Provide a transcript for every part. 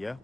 Yeah?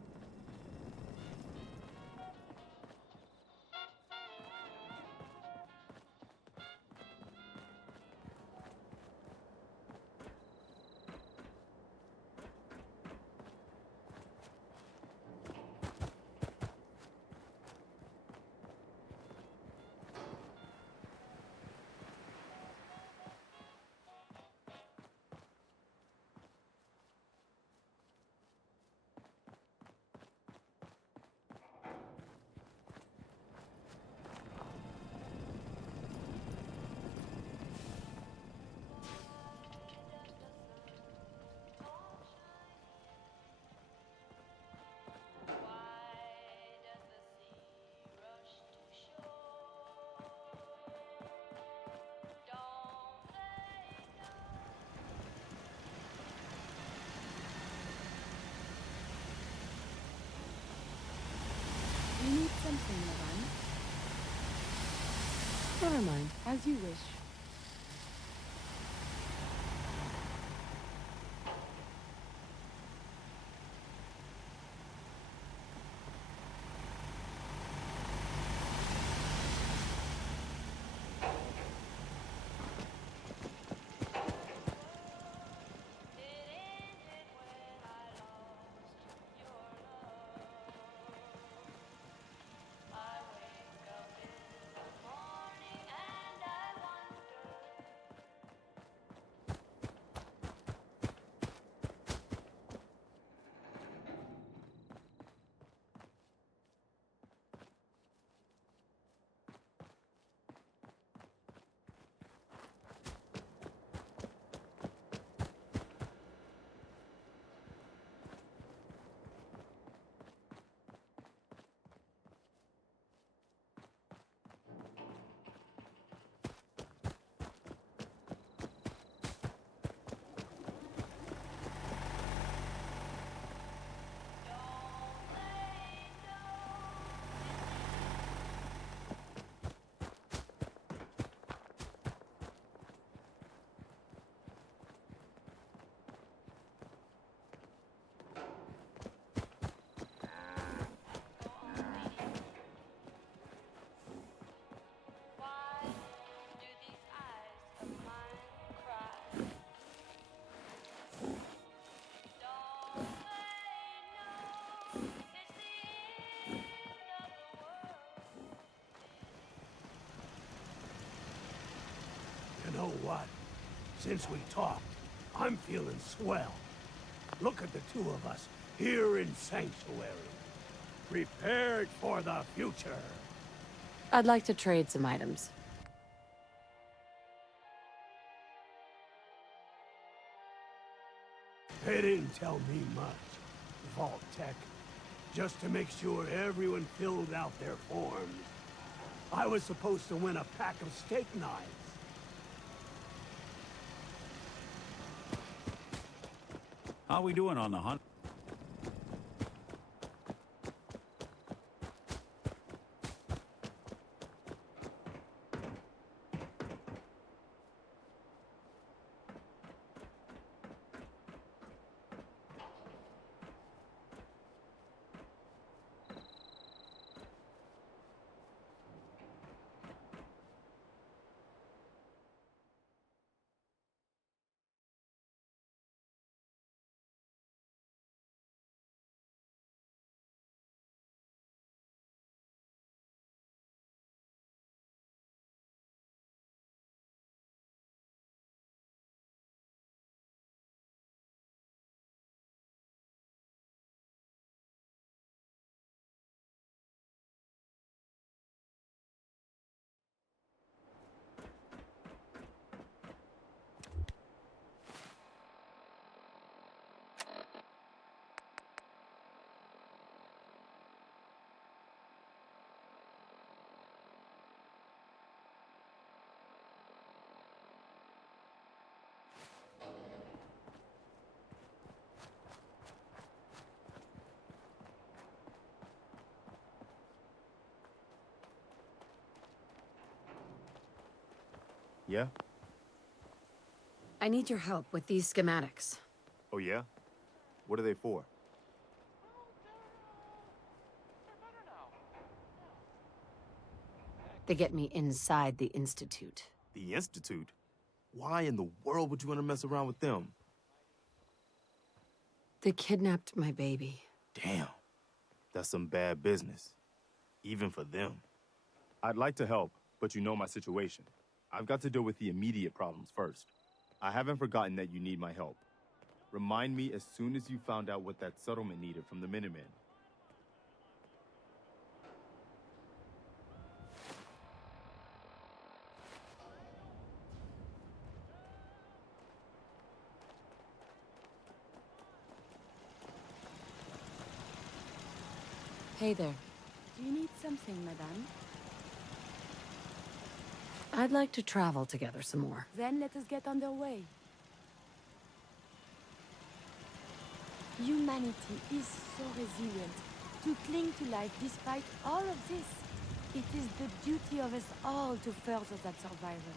You need something, Levine? Never mind, as you wish. You know what? Since we talked, I'm feeling swell. Look at the two of us here in Sanctuary. Prepared for the future. I'd like to trade some items. They didn't tell me much, Vault Tech. Just to make sure everyone filled out their forms. I was supposed to win a pack of steak knives. How we doing on the hunt? Yeah? I need your help with these schematics. Oh yeah? What are they for? They get me inside the Institute. The Institute? Why in the world would you want to mess around with them? They kidnapped my baby. Damn. That's some bad business. Even for them. I'd like to help, but you know my situation. I've got to deal with the immediate problems first. I haven't forgotten that you need my help. Remind me as soon as you found out what that settlement needed from the Minutemen. Hey there. Do you need something, madame? I'd like to travel together some more. Then let us get underway. Humanity is so resilient. To cling to life despite all of this. It is the duty of us all to further that survival.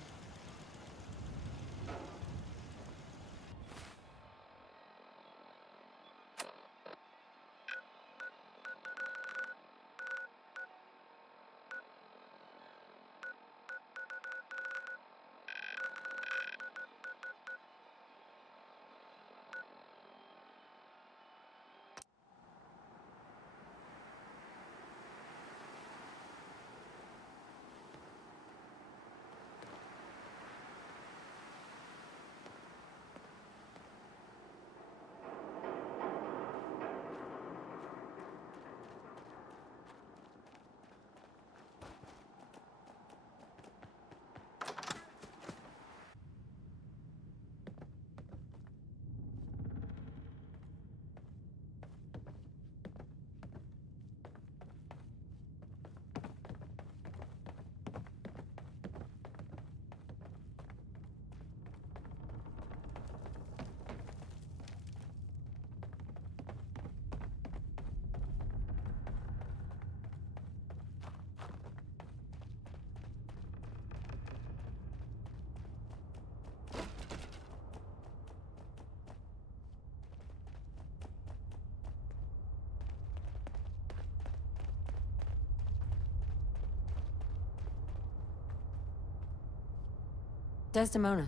Desdemona.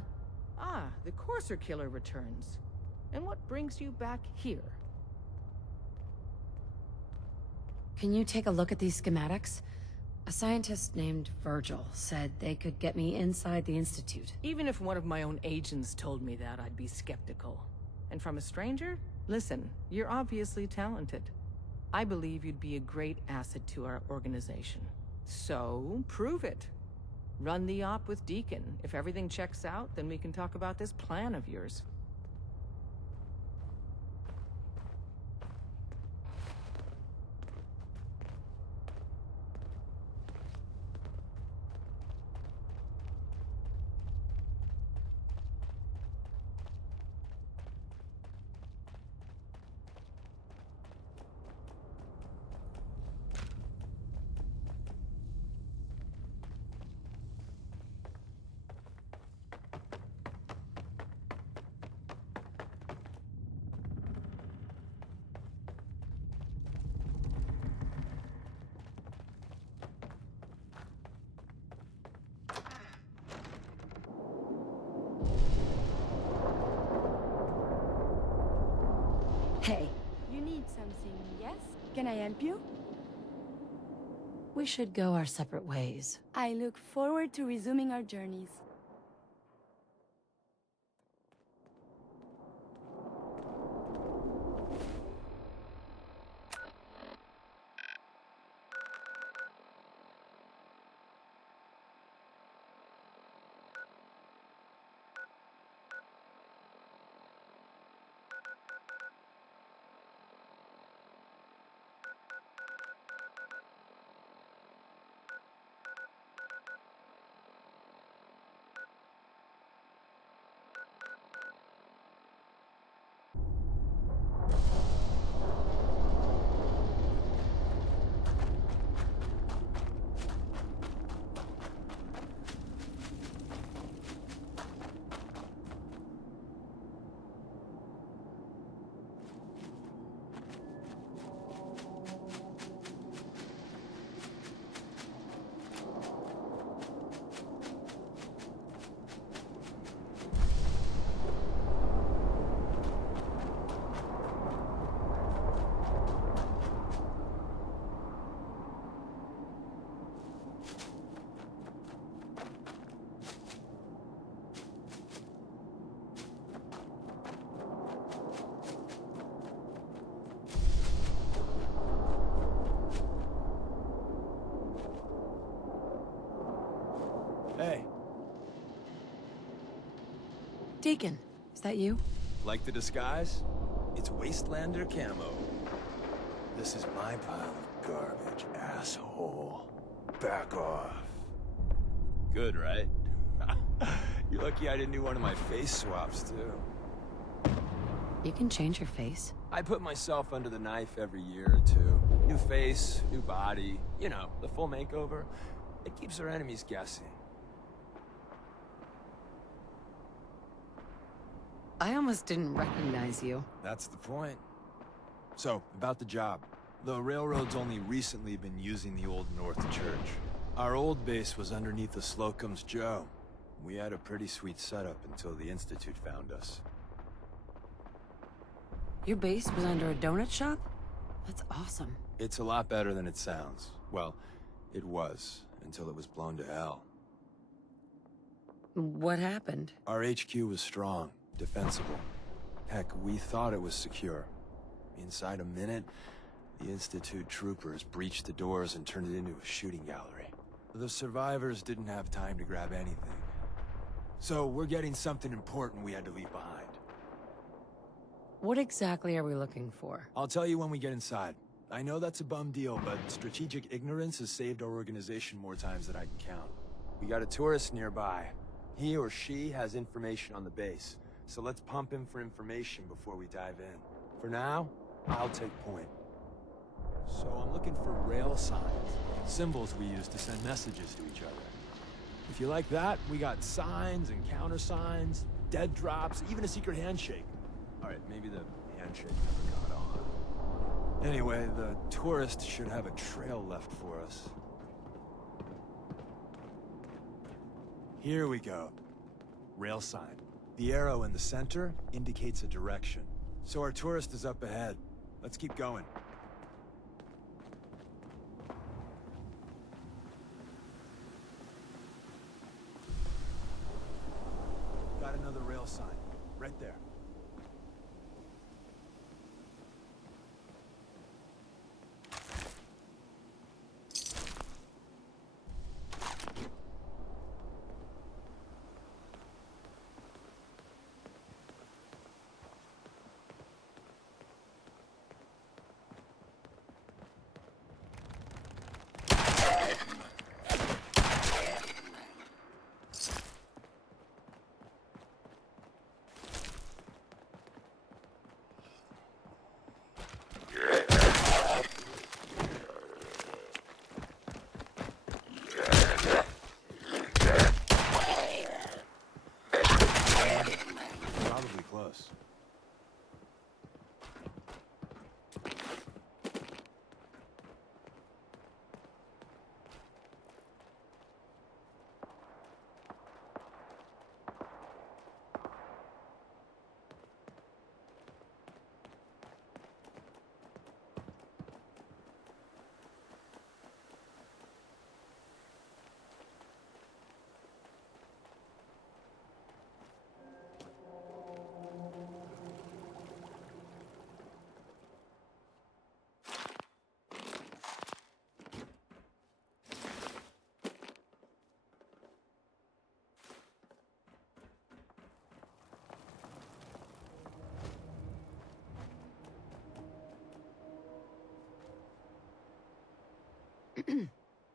Ah, the Courser Killer returns. And what brings you back here? Can you take a look at these schematics? A scientist named Virgil said they could get me inside the Institute. Even if one of my own agents told me that, I'd be skeptical. And from a stranger? Listen, you're obviously talented. I believe you'd be a great asset to our organization. So, prove it. Run the op with Deacon. If everything checks out, then we can talk about this plan of yours. Hey, You need something, yes? Can I help you? we should go our separate ways. I look forward to resuming our journeys. Deacon, is that you? Like the disguise? It's Wastelander camo. This is my pile of garbage, asshole. Back off. Good, right? You're lucky I didn't do one of my face swaps, too. You can change your face. I put myself under the knife every year or two. New face, new body, you know, the full makeover. It keeps our enemies guessing. I almost didn't recognize you. That's the point. So, about the job. The railroad's only recently been using the Old North Church. Our old base was underneath the Slocum's Joe. We had a pretty sweet setup until the Institute found us. Your base was under a donut shop? That's awesome. It's a lot better than it sounds. Well, it was, until it was blown to hell. What happened? Our HQ was strong, defensible. Heck, we thought it was secure. Inside a minute, the Institute troopers breached the doors and turned it into a shooting gallery. The survivors didn't have time to grab anything. So we're getting something important we had to leave behind. What exactly are we looking for? I'll tell you when we get inside. I know that's a bum deal, but strategic ignorance has saved our organization more times than I can count. We got a tourist nearby. He or she has information on the base, so let's pump him for information before we dive in. For now, I'll take point. So I'm looking for rail signs, symbols we use to send messages to each other. If you like that, we got signs and countersigns, dead drops, even a secret handshake. Alright, maybe the handshake never got on. Anyway, the tourist should have a trail left for us. Here we go. Rail sign. The arrow in the center indicates a direction. So our tourist is up ahead. Let's keep going. Got another rail sign. Right there. Probably close.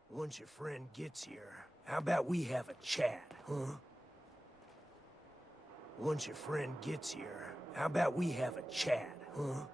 Once your friend gets here, how about we have a chat, huh? Once your friend gets here, how about we have a chat, huh?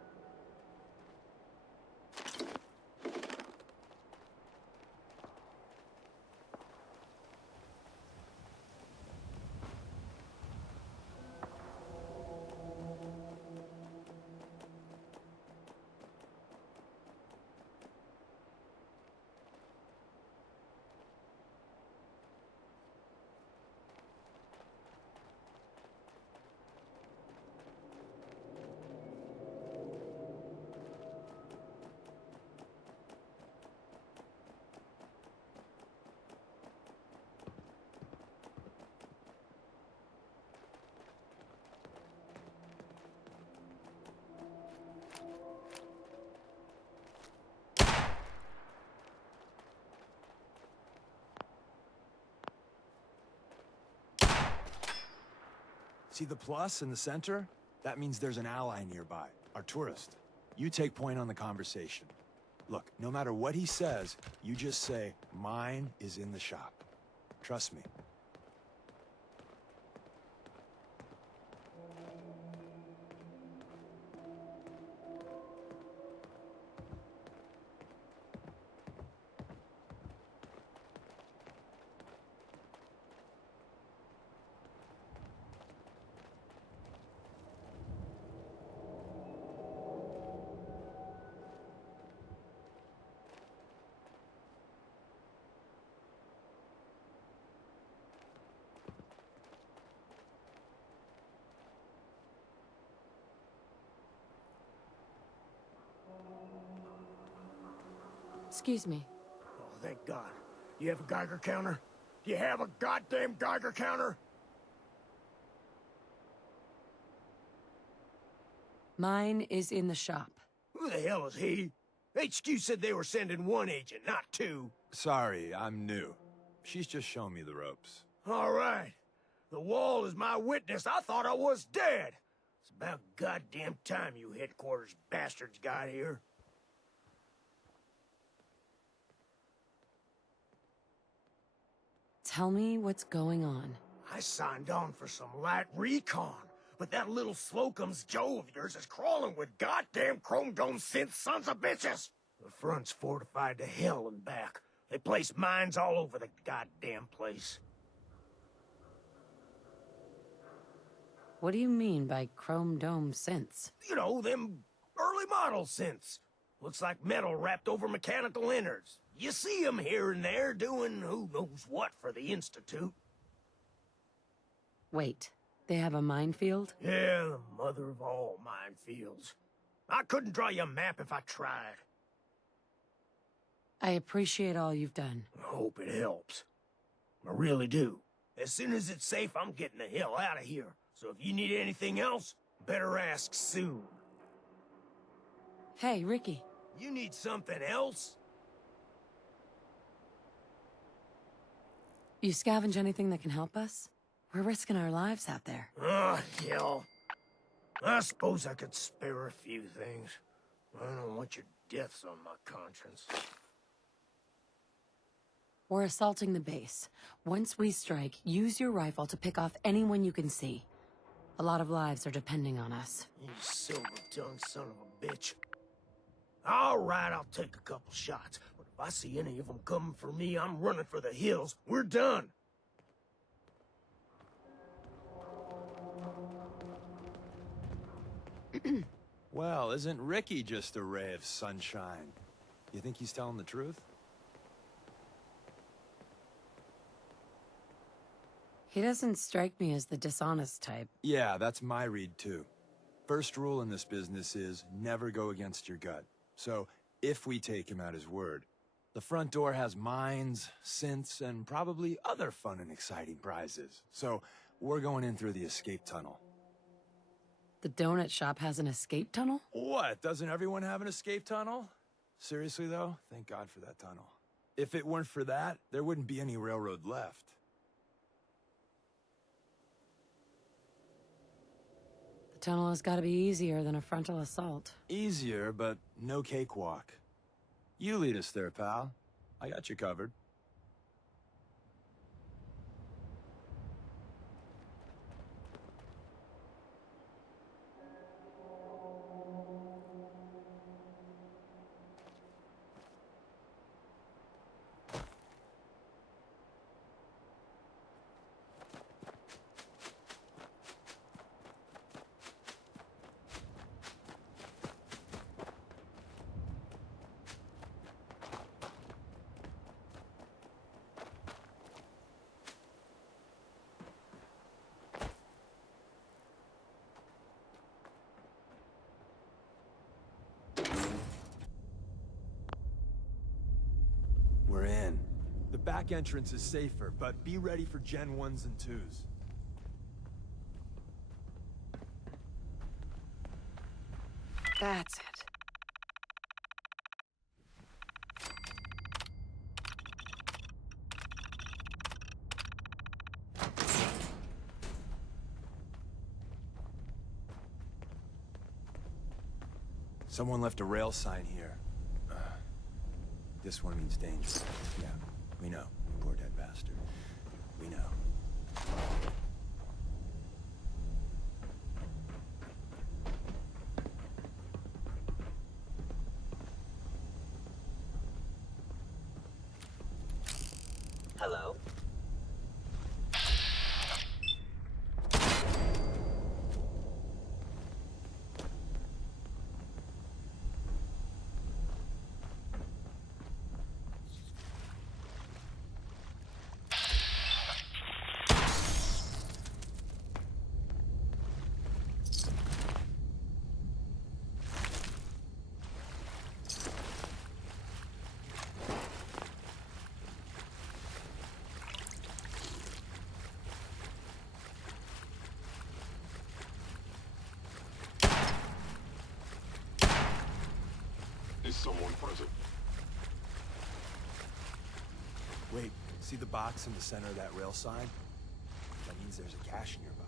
See the plus in the center? That means there's an ally nearby, our tourist. You take point on the conversation. Look, no matter what he says, you just say, mine is in the shop. Trust me. Excuse me. Oh, thank God. You have a Geiger counter? You have a goddamn Geiger counter? Mine is in the shop. Who the hell is he? HQ said they were sending one agent, not two. Sorry, I'm new. She's just showing me the ropes. All right. The wall is my witness. I thought I was dead. It's about goddamn time you headquarters bastards got here. Tell me what's going on. I signed on for some light recon, but that little Slocum's Joe of yours is crawling with goddamn chrome dome synth sons of bitches. The front's fortified to hell and back. They place mines all over the goddamn place. What do you mean by chrome dome synths? You know, them early model synths. Looks like metal wrapped over mechanical innards. You see them here and there doing who knows what for the Institute. Wait, they have a minefield? Yeah, the mother of all minefields. I couldn't draw you a map if I tried. I appreciate all you've done. I hope it helps. I really do. As soon as it's safe, I'm getting the hell out of here. So if you need anything else, better ask soon. Hey, Ricky. You need something else? You scavenge anything that can help us? We're risking our lives out there. Oh, hell. I suppose I could spare a few things. I don't want your deaths on my conscience. We're assaulting the base. Once we strike, use your rifle to pick off anyone you can see. A lot of lives are depending on us. You silver-tongued son of a bitch. All right, I'll take a couple shots. But if I see any of them coming for me, I'm running for the hills. We're done. Well, isn't Ricky just a ray of sunshine? You think he's telling the truth? He doesn't strike me as the dishonest type. Yeah, that's my read too. First rule in this business is never go against your gut. So, if we take him at his word, the front door has mines, synths, and probably other fun and exciting prizes. So, we're going in through the escape tunnel. The donut shop has an escape tunnel? What? Doesn't everyone have an escape tunnel? Seriously though, thank God for that tunnel. If it weren't for that, there wouldn't be any railroad left. The tunnel has got to be easier than a frontal assault. Easier, but no cakewalk. You lead us there, pal. I got you covered. We're in. The back entrance is safer, but be ready for Gen 1s and 2s. That's it. Someone left a rail sign here. This one means danger. Yeah, we know. You poor dead bastard. We know. Hello? Is someone present? Wait, see the box in the center of that rail sign? That means there's a cache nearby.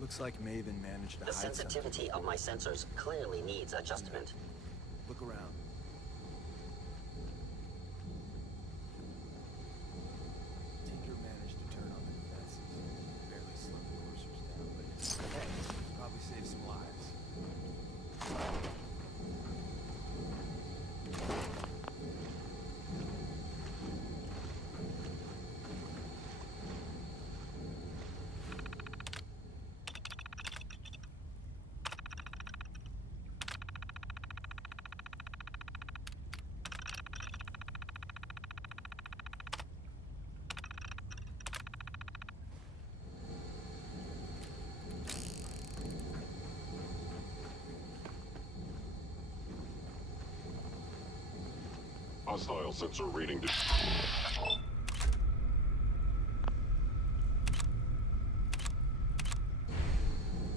Looks like Maven managed to The hide sensitivity of my sensors clearly needs adjustment. something. Look around. Tinker managed to turn on the defenses. Barely slowed the coursers down, but hey, probably saved some lives. Hostile sensor reading.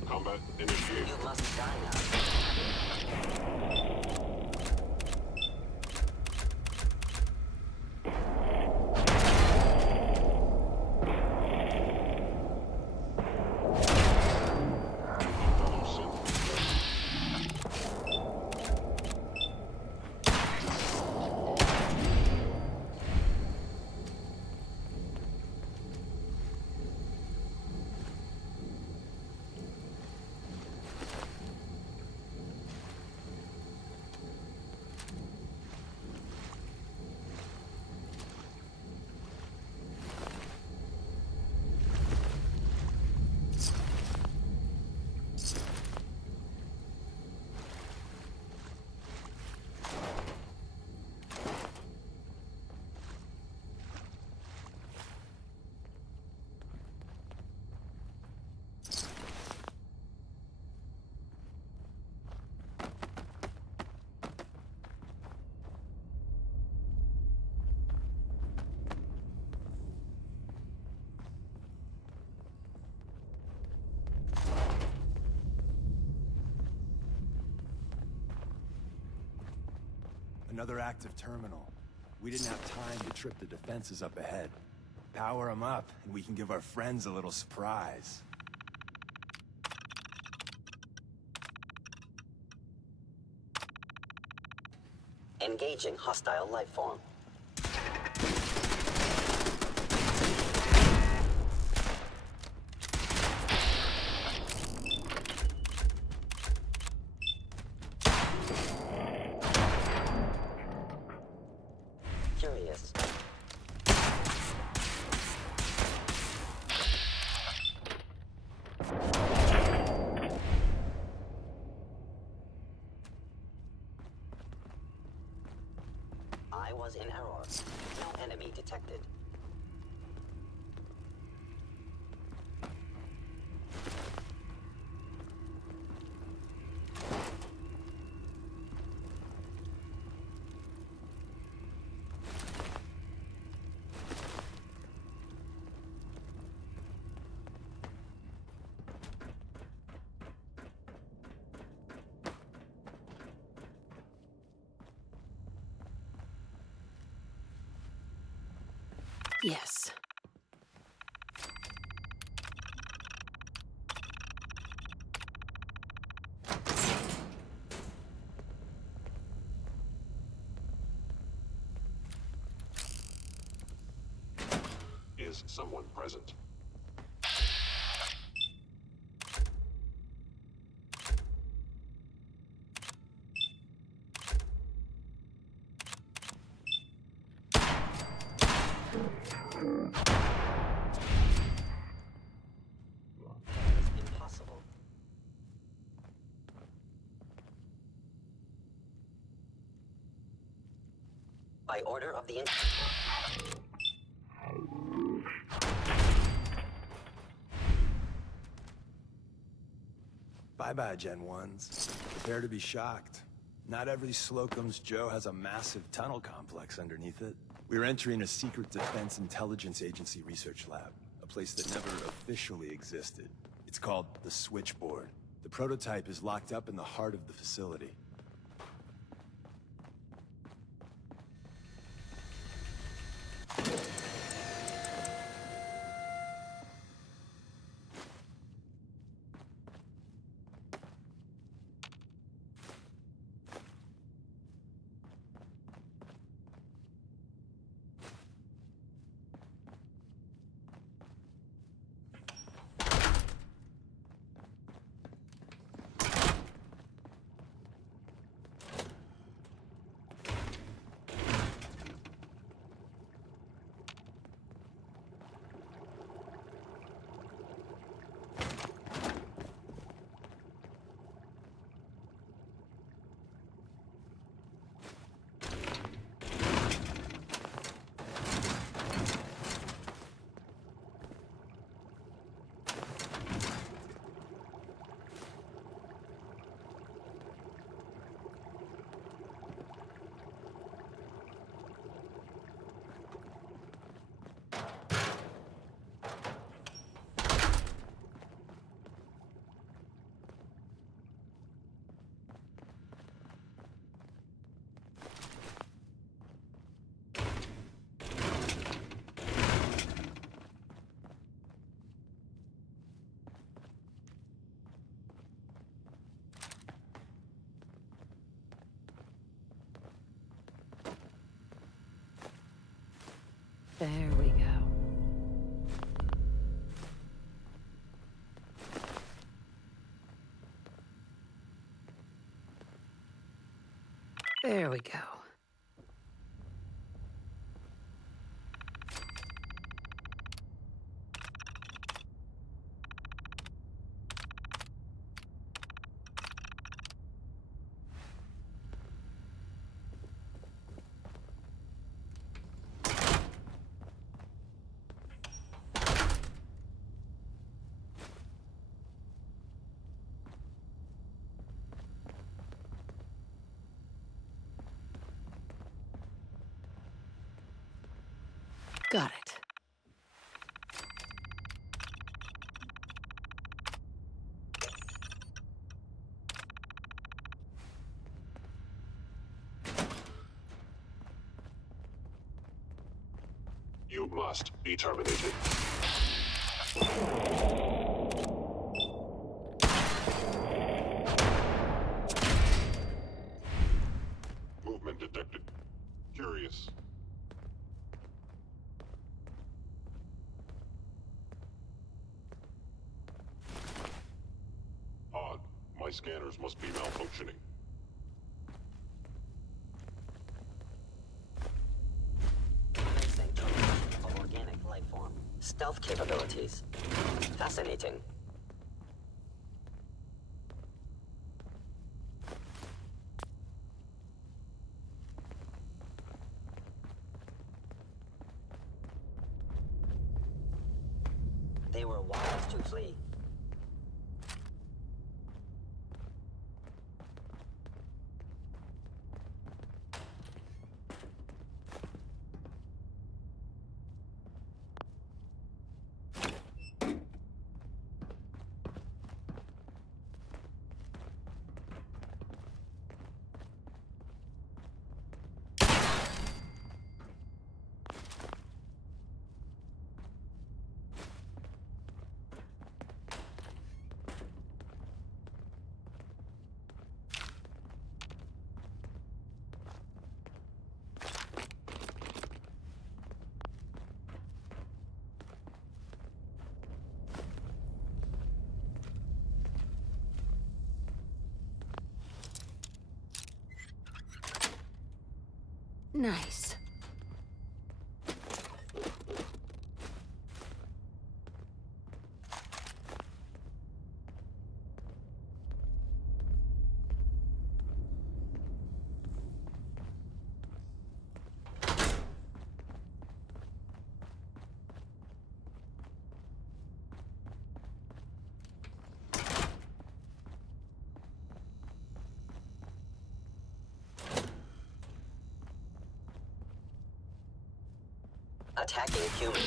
Combat initiated. You must die now. Another active terminal. We didn't have time to trip the defenses up ahead. Power them up, and we can give our friends a little surprise. Engaging hostile life form. Curious. I was in error. No enemy detected. Yes. someone present. Impossible. By order of the... Bye-bye, Gen 1s. Prepare to be shocked. Not every Slocum's Joe has a massive tunnel complex underneath it. We're entering a secret Defense Intelligence Agency research lab, a place that never officially existed. It's called the Switchboard. The prototype is locked up in the heart of the facility. There we go. There we go. Got it. You must be terminated. Movement detected. Curious. Odd. My scanners must be malfunctioning. Of organic life form. Stealth capabilities. Fascinating. They were wise to flee. Nice. Attacking human.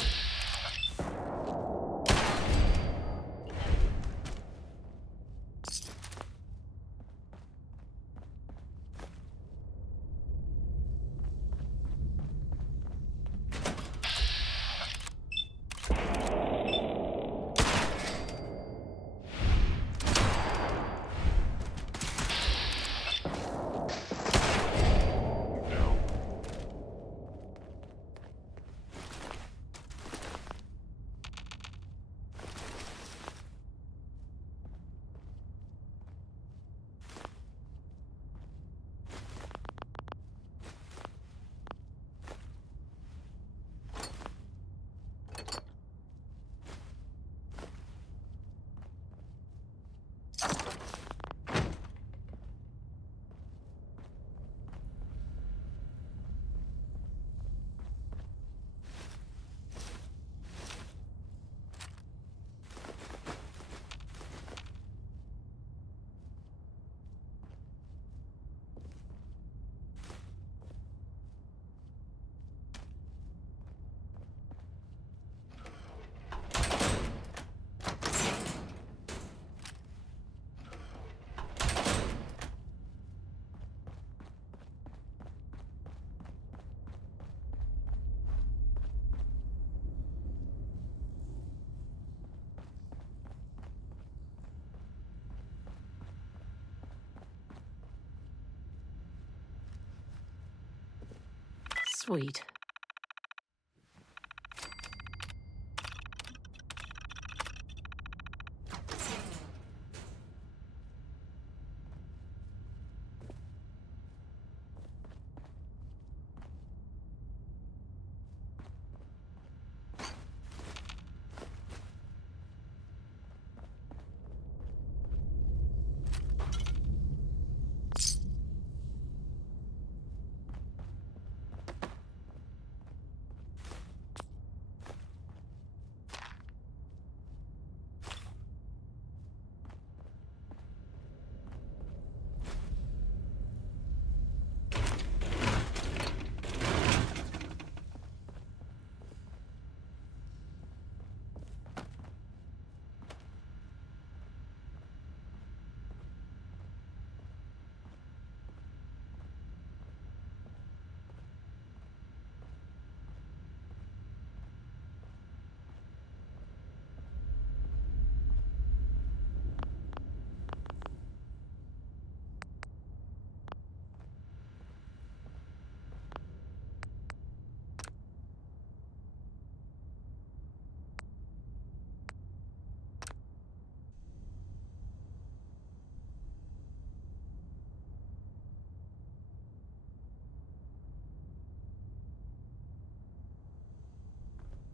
Sweet.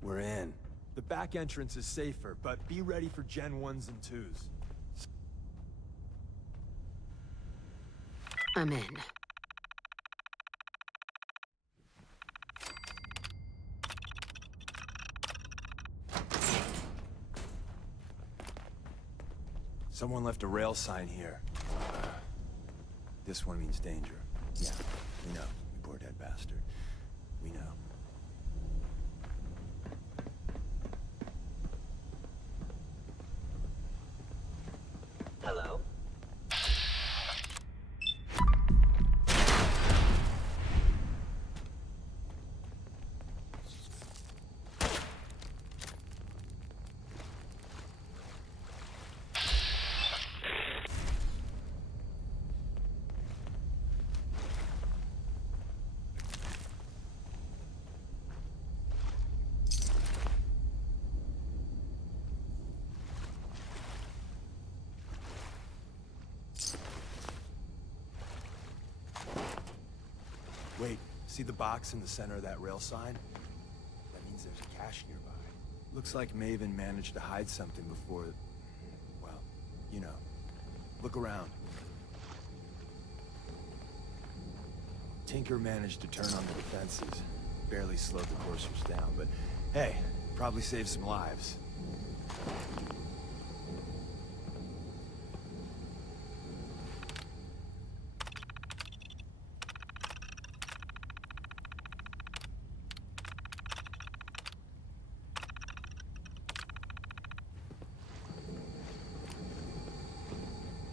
We're in. The back entrance is safer, but be ready for Gen 1s and 2s. I'm in. Someone left a rail sign here. This one means danger. Yeah, we know, you poor dead bastard. We know. Hello? Wait, See the box in the center of that rail sign? That means there's a cache nearby. Looks like Maven managed to hide something before... well, you know. Look around. Tinker managed to turn on the defenses. Barely slowed the coursers down, but hey, probably saved some lives.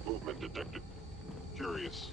Movement detected. Curious.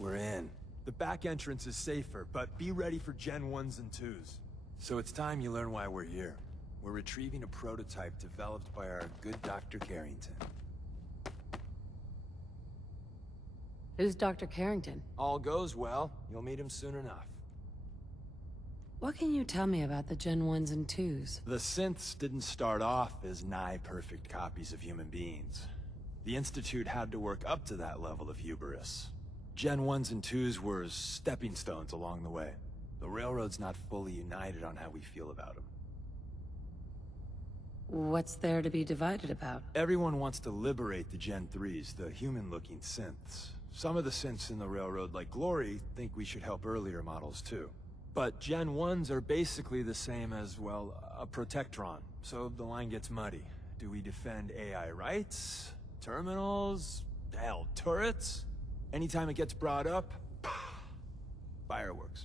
We're in. The back entrance is safer, but be ready for Gen 1s and 2s. So it's time you learn why we're here. We're retrieving a prototype developed by our good Dr. Carrington. Who's Dr. Carrington? All goes well, you'll meet him soon enough. What can you tell me about the Gen 1s and 2s? The synths didn't start off as nigh-perfect copies of human beings. The Institute had to work up to that level of hubris. Gen 1s and 2s were stepping stones along the way. The Railroad's not fully united on how we feel about them. What's there to be divided about? Everyone wants to liberate the Gen 3s, the human-looking synths. Some of the synths in the Railroad, like Glory, think we should help earlier models too. But Gen 1s are basically the same as, well, a Protectron. So the line gets muddy. Do we defend AI rights? Terminals? Hell, turrets? Anytime it gets brought up, fireworks.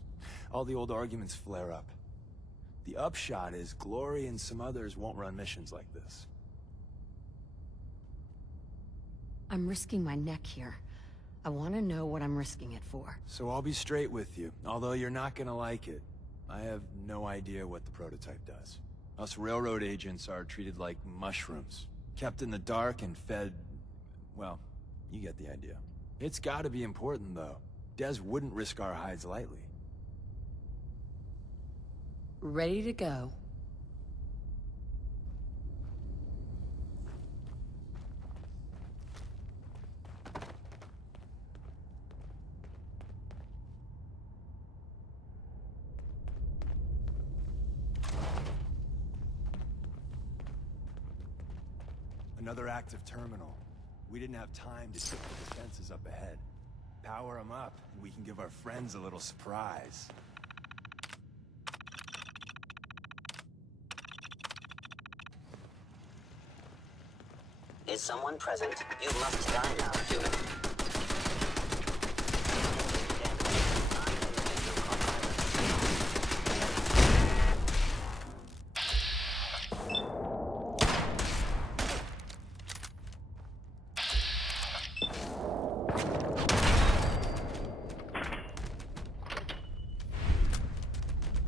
All the old arguments flare up. The upshot is Glory and some others won't run missions like this. I'm risking my neck here. I want to know what I'm risking it for. So I'll be straight with you, although you're not gonna like it. I have no idea what the prototype does. Us Railroad agents are treated like mushrooms. Kept in the dark and fed... well, you get the idea. It's gotta be important, though. Des wouldn't risk our hides lightly. Ready to go. Another active terminal. We didn't have time to check the defenses up ahead. Power them up, and we can give our friends a little surprise. Is someone present? You must die now, human.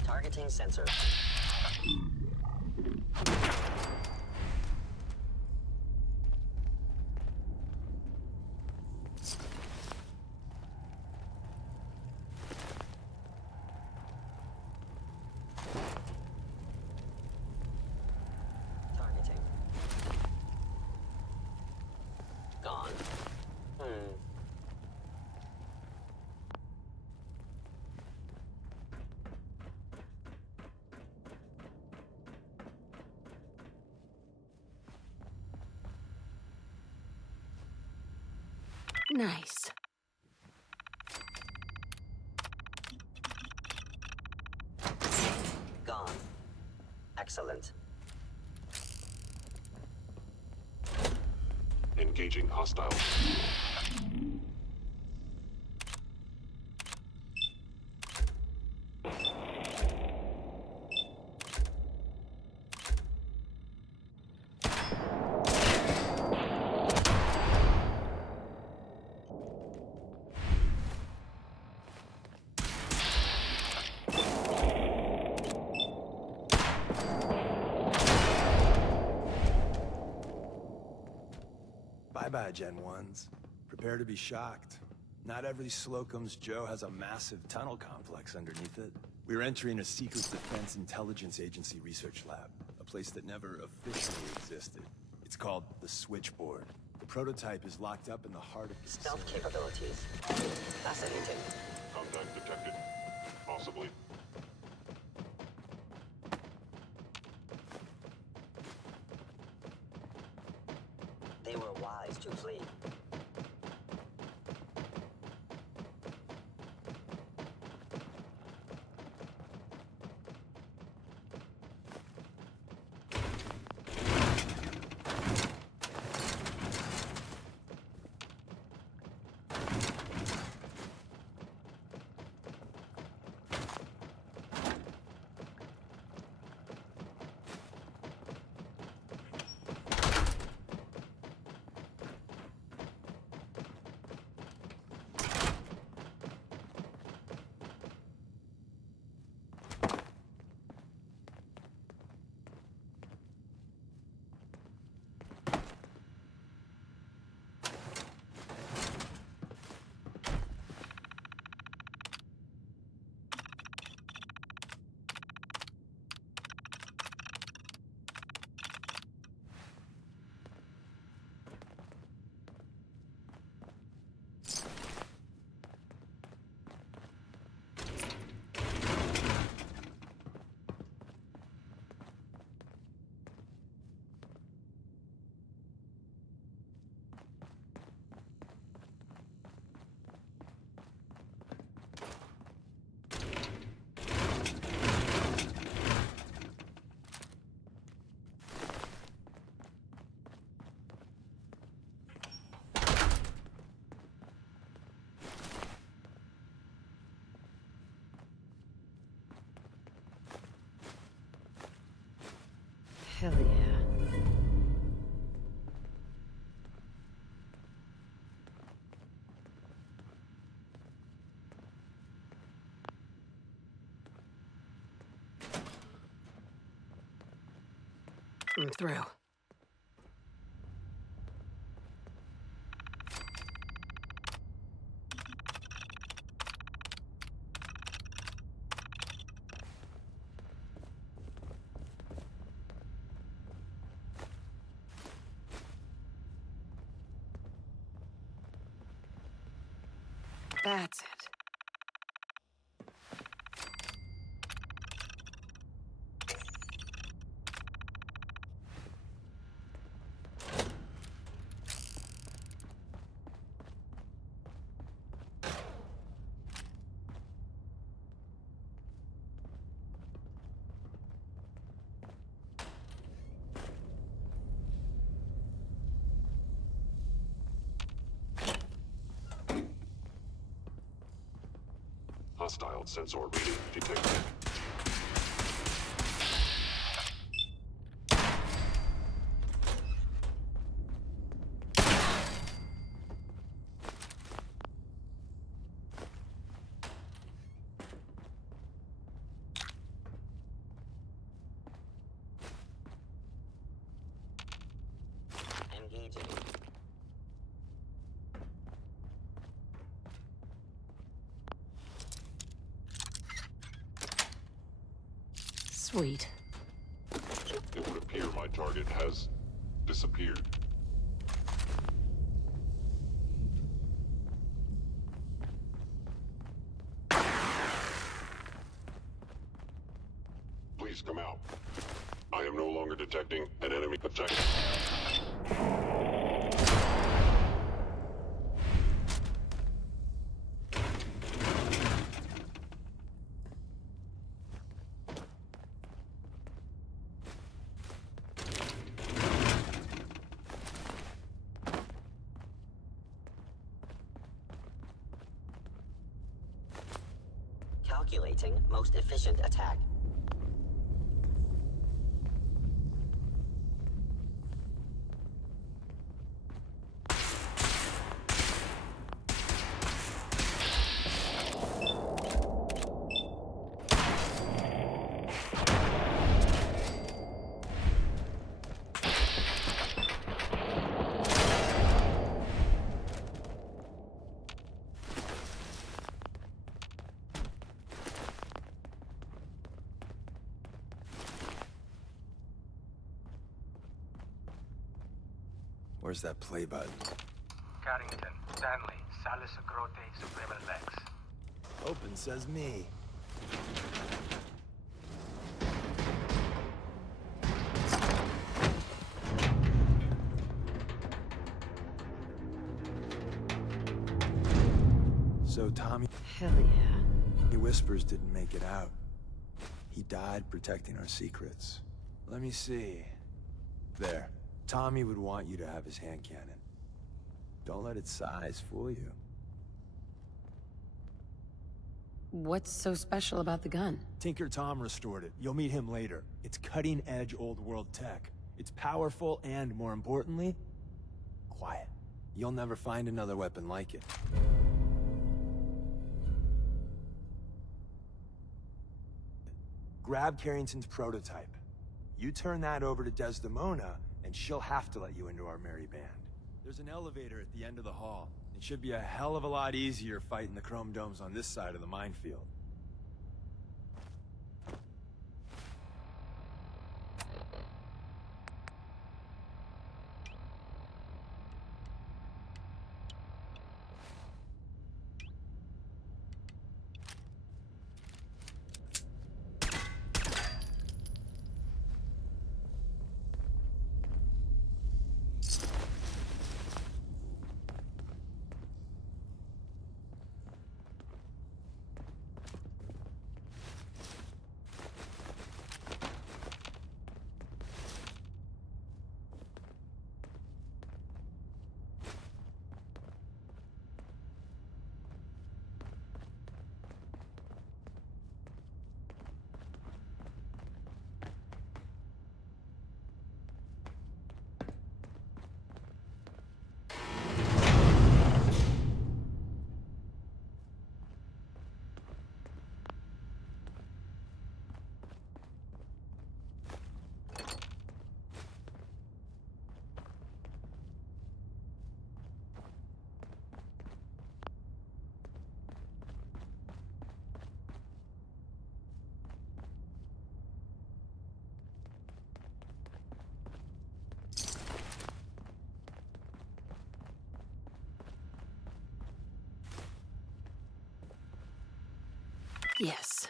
Targeting sensor. Targeting. Gone. Nice. Gone. Excellent. Engaging hostiles. bye, Gen 1s. Prepare to be shocked. Not every Slocum's Joe has a massive tunnel complex underneath it. We're entering a secret Defense Intelligence Agency research lab, a place that never officially existed. It's called the Switchboard. The prototype is locked up in the heart of the Stealth facility. capabilities. Fascinating. Contact detected. Possibly. They were wise to flee. Hell yeah. I'm through. That's it. Hostile sensor reading detected. Engaging. Sweet. It would appear my target has disappeared. Please come out. I am no longer detecting an enemy objective. Calculating most efficient attack. Where's that play button? Carrington, Stanley, Salis Agrote, Suprema Lex. Open says me. So Tommy Hell yeah. Whispers didn't make it out. He died protecting our secrets. Let me see. There. Tommy would want you to have his hand cannon. Don't let its size fool you. What's so special about the gun? Tinker Tom restored it. You'll meet him later. It's cutting-edge old-world tech. It's powerful and, more importantly, quiet. You'll never find another weapon like it. Grab Carrington's prototype. You turn that over to Desdemona, and she'll have to let you into our merry band. There's an elevator at the end of the hall. It should be a hell of a lot easier fighting the chrome domes on this side of the minefield. Yes.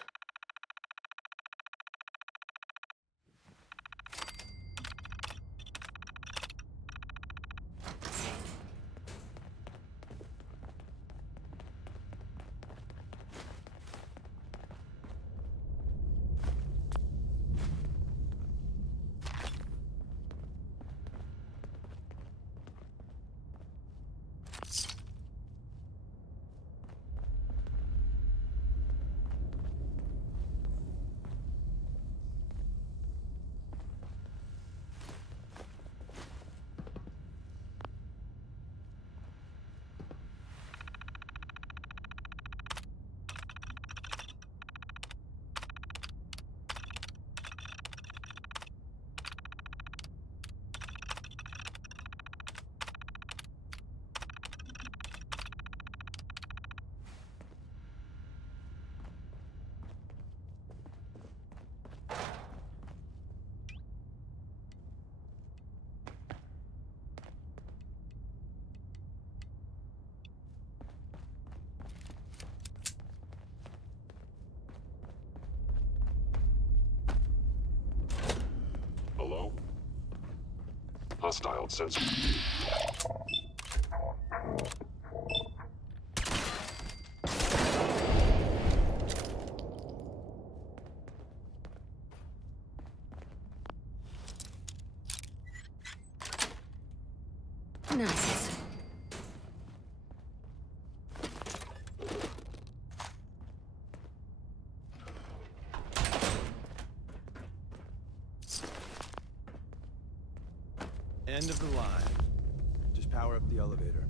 Hello? Hostile sensor. Nice. End of the line. Just power up the elevator.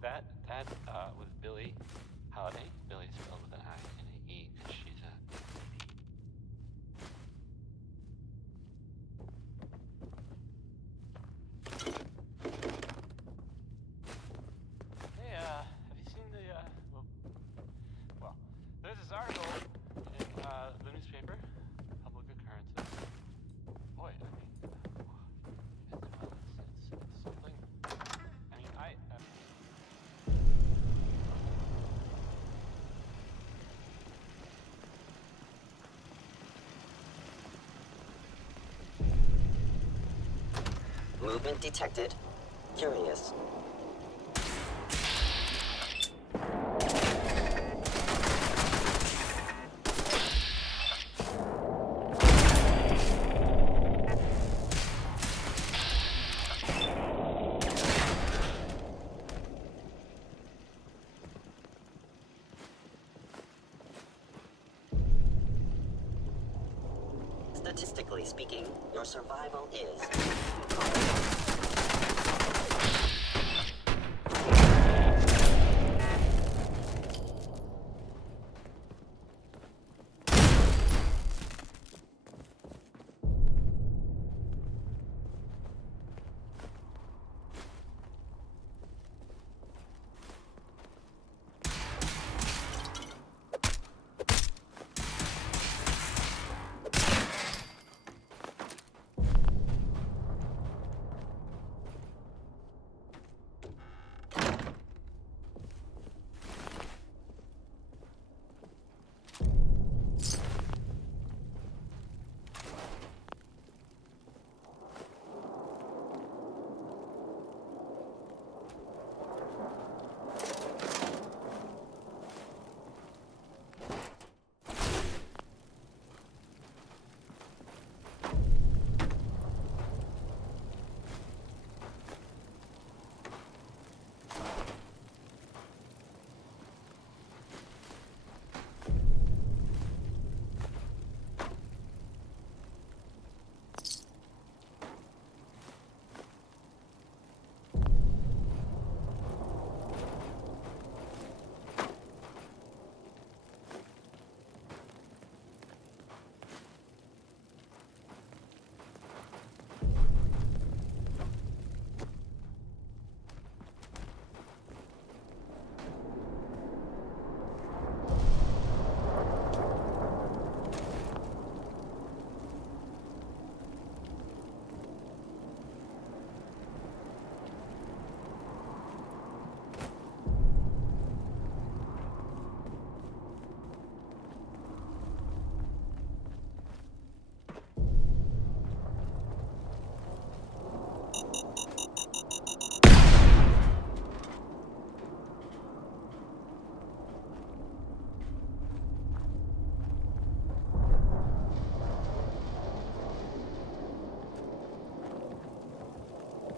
that with Billie Holiday. Billy spelled with an I and an E because she's a lady. Hey, have you seen the, well, there's this article in, the newspaper, Public Occurrences. Boy, I mean, you guys know all this. It's something. I mean, Movement detected. Curious. Statistically speaking, your survival is...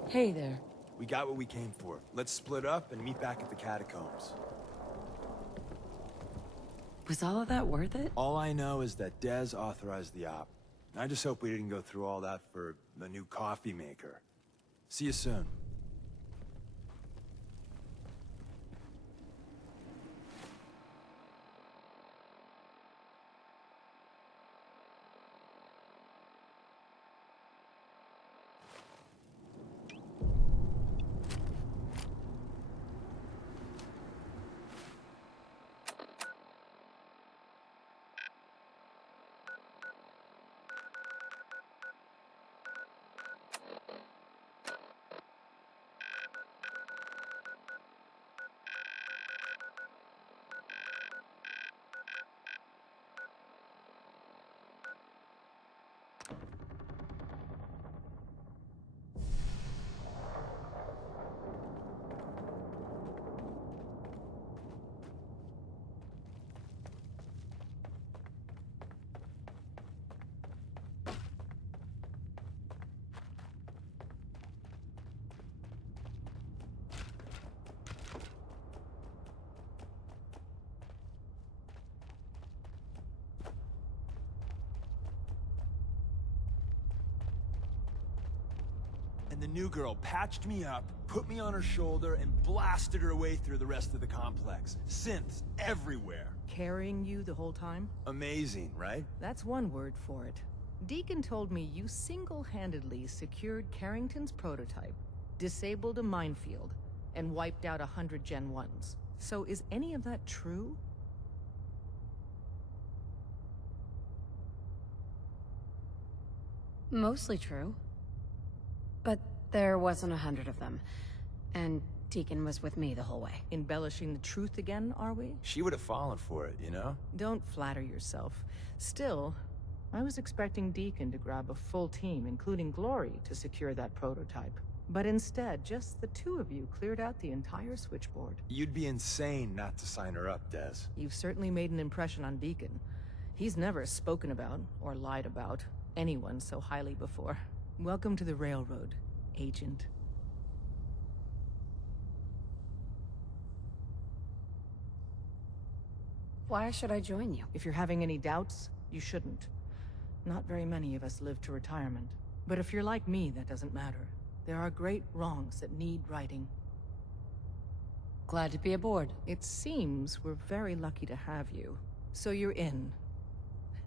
Hey there. We got what we came for. Let's split up and meet back at the catacombs. Was all of that worth it? All I know is that Dez authorized the op. I just hope we didn't go through all that for a new coffee maker. See you soon. and the new girl patched me up, put me on her shoulder, and blasted her way through the rest of the complex. Synths everywhere. Carrying you the whole time? Amazing, right? That's one word for it. Deacon told me you single-handedly secured Carrington's prototype, disabled a minefield, and wiped out 100 Gen 1s. So is any of that true? Mostly true. But there wasn't 100 of them. And Deacon was with me the whole way. Embellishing the truth again, are we? She would have fallen for it, you know? Don't flatter yourself. Still, I was expecting Deacon to grab a full team, including Glory, to secure that prototype. But instead, just the two of you cleared out the entire switchboard. You'd be insane not to sign her up, Des. You've certainly made an impression on Deacon. He's never spoken about, or lied about, anyone so highly before. Welcome to the Railroad, Agent. Why should I join you? If you're having any doubts, you shouldn't. Not very many of us live to retirement. But if you're like me, that doesn't matter. There are great wrongs that need righting. Glad to be aboard. It seems we're very lucky to have you. So you're in.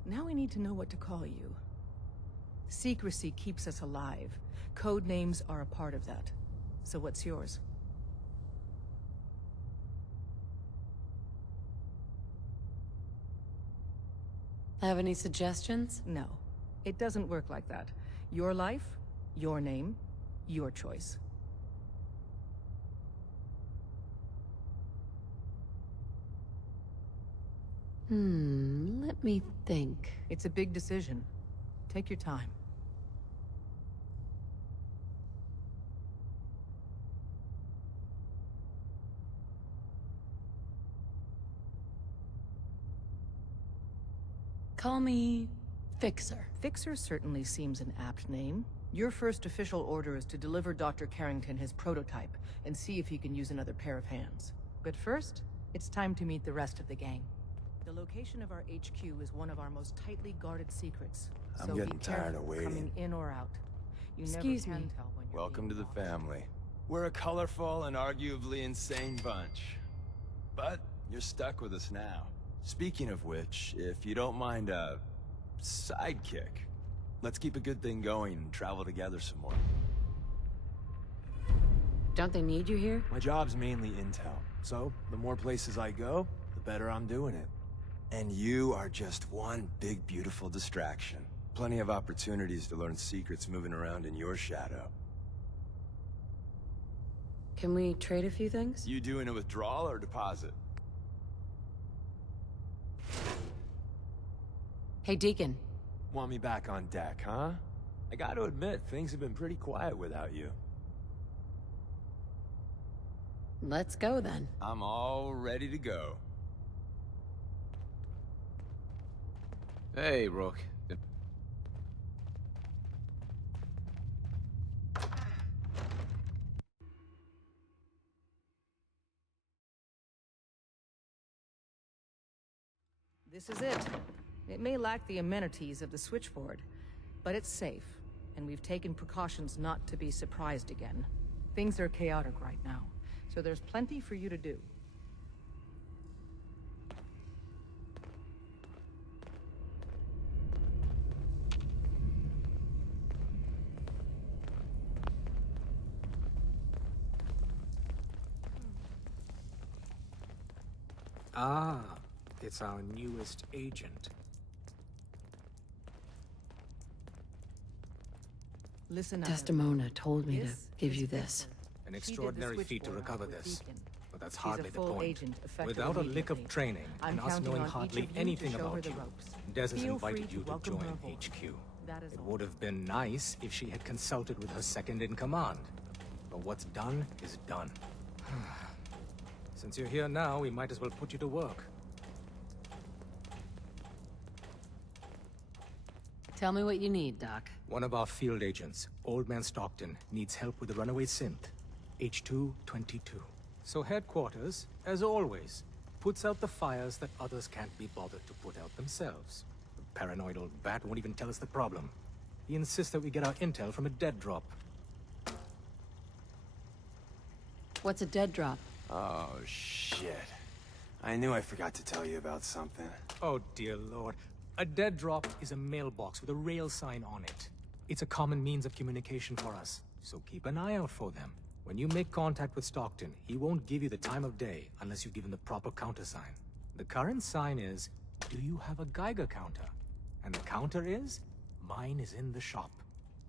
Now we need to know what to call you. Secrecy keeps us alive. Code names are a part of that. So what's yours? Have any suggestions? No. It doesn't work like that. Your life, your name, your choice. Let me think. It's a big decision. Take your time. Call me Fixer. Fixer certainly seems an apt name. Your first official order is to deliver Dr. Carrington his prototype and see if he can use another pair of hands. But first, it's time to meet the rest of the gang. The location of our HQ is one of our most tightly guarded secrets. I'm So getting be tired careful of waiting. coming in or out. You Excuse never can me. tell when you're Welcome to being the watched. family. We're a colorful and arguably insane bunch. But you're stuck with us now. Speaking of which, if you don't mind a sidekick, let's keep a good thing going and travel together some more. Don't they need you here? My job's mainly intel, so the more places I go, the better I'm doing it. And you are just one big, beautiful distraction. Plenty of opportunities to learn secrets moving around in your shadow. Can we trade a few things? You doing a withdrawal or deposit? Hey, Deacon. Want me back on deck, huh? I gotta admit, things have been pretty quiet without you. Let's go then. I'm all ready to go. Hey, Rook. This is it. It may lack the amenities of the switchboard, but it's safe, and we've taken precautions not to be surprised again. Things are chaotic right now, so there's plenty for you to do. Ah, it's our newest agent. Listen up. Desdemona told me to This give is you this. Fixer. An She did the extraordinary feat to switchboard recover with this. Deacon. But that's She's a hardly the full point. agent, effective Without a lick of immediately. training, I'm and us counting knowing on each hardly of you anything to show her about the you, ropes. Des has Feel invited free you to welcome her join aboard. HQ. That is It all. would have been nice if she had consulted with her second-in-command. But what's done is done. Since you're here now, we might as well put you to work. Tell me what you need, Doc. One of our field agents, Old Man Stockton, needs help with the runaway synth, H222. So headquarters, as always, puts out the fires that others can't be bothered to put out themselves. The paranoid old bat won't even tell us the problem. He insists that we get our intel from a dead drop. What's a dead drop? Oh, shit. I knew I forgot to tell you about something. Oh, dear lord. A dead drop is a mailbox with a rail sign on it. It's a common means of communication for us, so keep an eye out for them. When you make contact with Stockton, he won't give you the time of day unless you give him the proper countersign. The current sign is, do you have a Geiger counter? And the counter is, mine is in the shop.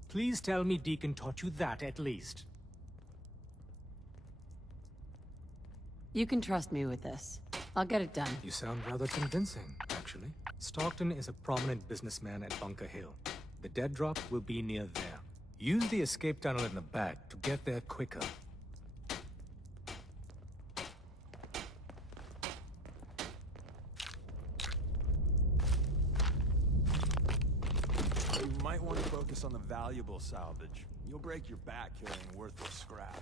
Please tell me Deacon taught you that at least. You can trust me with this. I'll get it done. You sound rather convincing, actually. Stockton is a prominent businessman at Bunker Hill. The dead drop will be near there. Use the escape tunnel in the back to get there quicker. You might want to focus on the valuable salvage. You'll break your back carrying worthless scrap.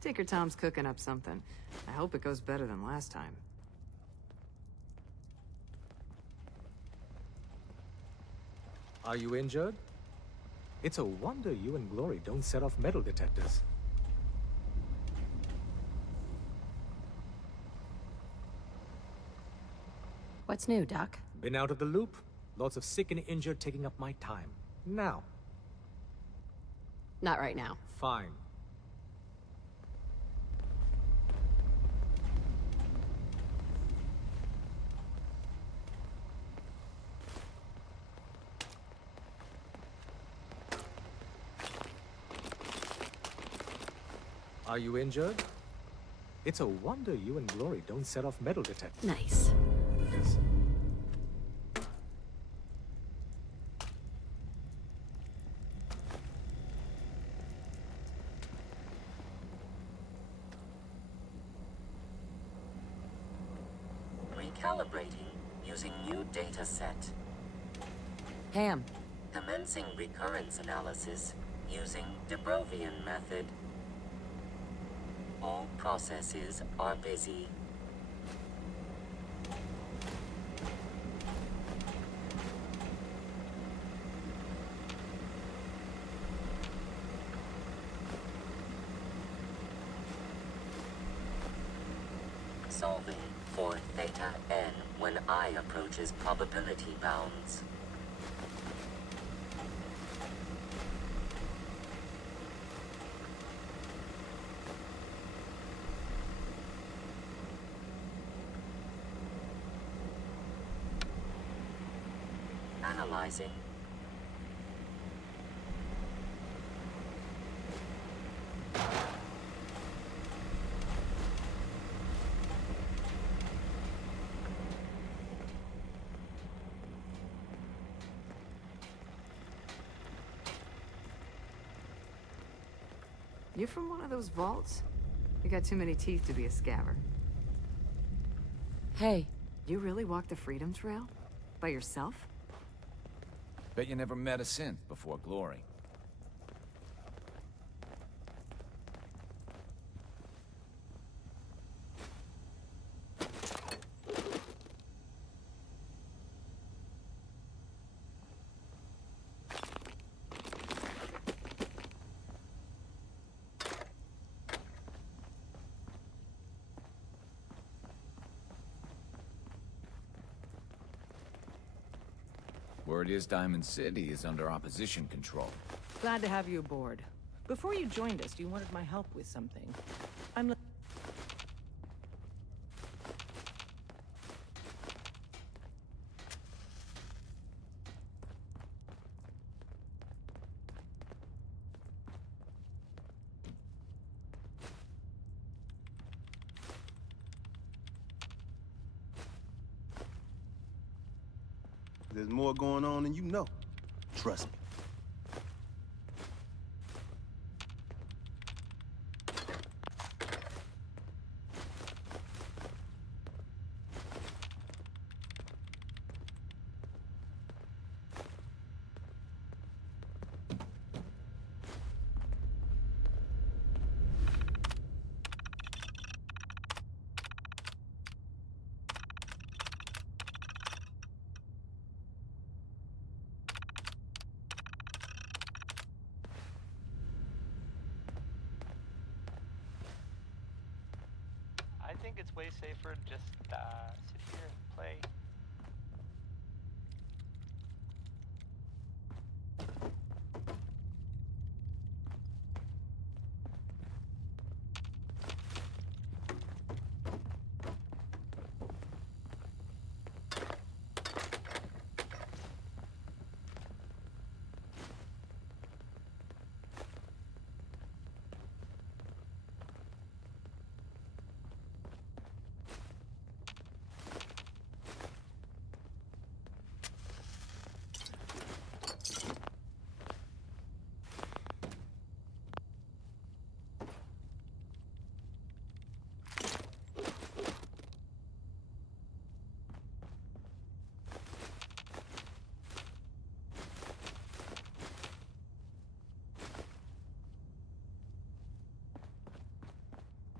Tinker Tom's cooking up something. I hope it goes better than last time. Are you injured? It's a wonder you and Glory don't set off metal detectors. What's new, Doc? Been out of the loop. Lots of sick and injured taking up my time. Now. Not right now. Fine. Are you injured? It's a wonder you and Glory don't set off metal detectors. Nice. Yes. Recalibrating using new data set. Ham. Commencing recurrence analysis using de Brovian method. All processes are busy. Solving for theta n when I approaches probability bounds. Analyzing. You from one of those vaults? You got too many teeth to be a scaver. Hey. You really walked the Freedom Trail? By yourself? Bet you never met a synth before Glory. Word is Diamond City is under opposition control. Glad to have you aboard. Before you joined us, you wanted my help with something. I'm... There's more going on than you know. Trust me. I think it's way safer to just sit here and play.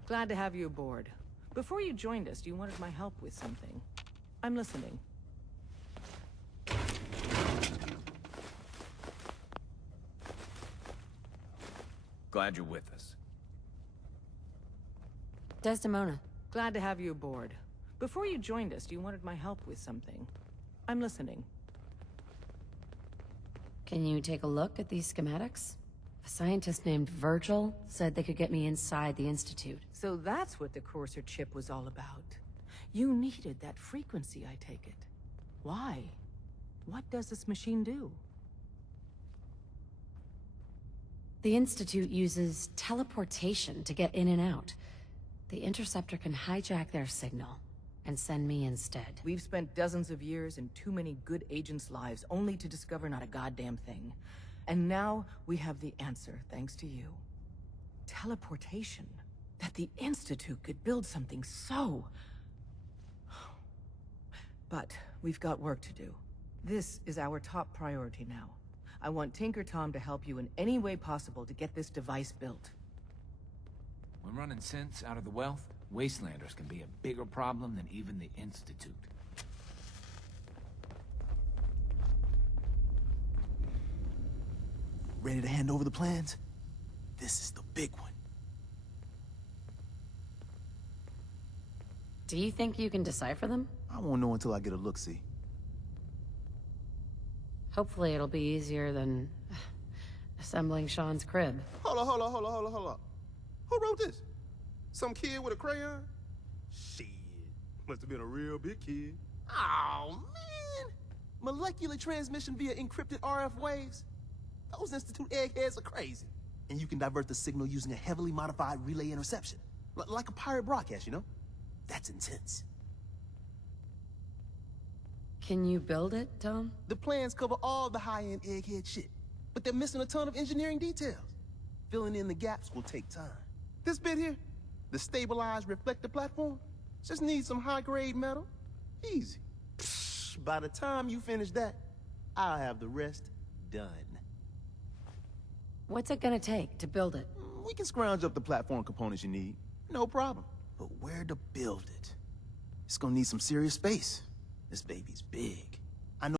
Glad to have you aboard. Before you joined us, you wanted my help with something. I'm listening. Glad you're with us. Desdemona. Glad to have you aboard. Before you joined us, you wanted my help with something. I'm listening. Can you take a look at these schematics? A scientist named Virgil said they could get me inside the Institute. So that's what the Courser chip was all about. You needed that frequency, I take it. Why? What does this machine do? The Institute uses teleportation to get in and out. The Interceptor can hijack their signal and send me instead. We've spent dozens of years and too many good agents' lives only to discover not a goddamn thing. And now we have the answer, thanks to you. Teleportation. That the Institute could build something so... But we've got work to do. This is our top priority now. I want Tinker Tom to help you in any way possible to get this device built. When running synths out of the wealth, Wastelanders can be a bigger problem than even the Institute. Ready to hand over the plans? This is the big one. Do you think you can decipher them? I won't know until I get a look-see. Hopefully it'll be easier than assembling Sean's crib. Hold on. Who wrote this? Some kid with a crayon? Shit. Must have been a real big kid. Oh, man. Molecular transmission via encrypted RF waves? Those Institute eggheads are crazy. And you can divert the signal using a heavily modified relay interception. Like a pirate broadcast, you know? That's intense. Can you build it, Tom? The plans cover all the high-end egghead shit, but they're missing a ton of engineering details. Filling in the gaps will take time. This bit here, the stabilized reflector platform, just needs some high-grade metal. Easy. Psh, by the time you finish that, I'll have the rest done. What's it gonna take to build it? We can scrounge up the platform components you need. No problem. But where to build it? It's gonna need some serious space. This baby's big.